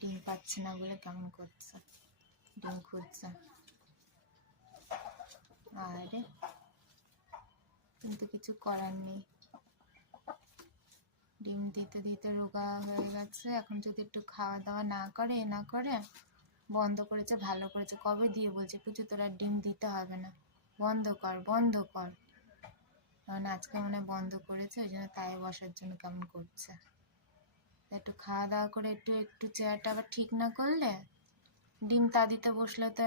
ডিম পাচ্ছে না বলে কেমন করছে, ডিম খুঁজছে। আরে কিন্তু কিছু করার নেই, ডিম দিতে দিতে রোগা হয়ে গেছে। এখন যদি একটু খাওয়া দাওয়া না করে বন্ধ করেছে, ভালো করেছে। কবে দিয়ে বলছে পুচু তোর আর ডিম দিতে হবে না, বন্ধ কর বন্ধ কর। কারণ আজকে মনে বন্ধ করেছে, ওই জন্য তাই বসার জন্য কেমন করছে। একটু খাওয়া দাওয়া করে একটু চেয়ারটা আবার ঠিক না করলে ডিম তা দিতে বসলে তো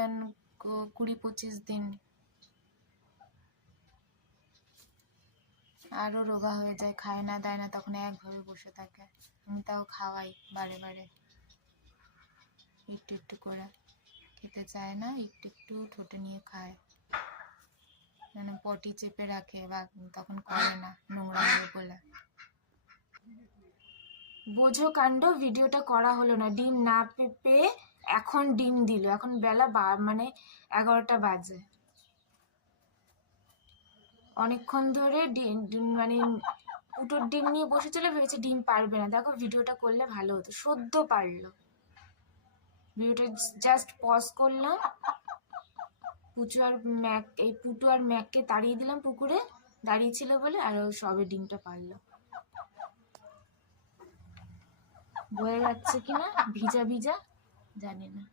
20-25 দিন আরো রোগা হয়ে যায়, খায় না দেয় না, তখন একভাবে বসে থাকে। আমি তাও খাওয়াই বারে বারে, একটু একটু করে। খেতে চায় না, একটু একটু ঠোঁটে নিয়ে খায়, মানে পটি চেপে রাখে বা তখন করে না, নোংরা হয়ে বলে। বোঝো কাণ্ড, ভিডিওটা করা হলো না। ডিম না পেয়ে এখন ডিম দিল, এখন বেলা মানে 11টা বাজে। অনেকক্ষণ ধরে ডিম মানে পুটোর ডিম নিয়ে বসেছিল, ভেবেছে ডিম পারবে না। দেখো ভিডিওটা করলে ভালো হতো, সদ্য পারলো। ভিডিওটা জাস্ট পজ করলাম, পুটু আর ম্যাককে তাড়িয়ে দিলাম পুকুরে দাঁড়িয়ে ছিল বলে, আর সবে ডিমটা পারলো। বয়ে যাচ্ছে কিনা ভিজা ভিজা জানি না।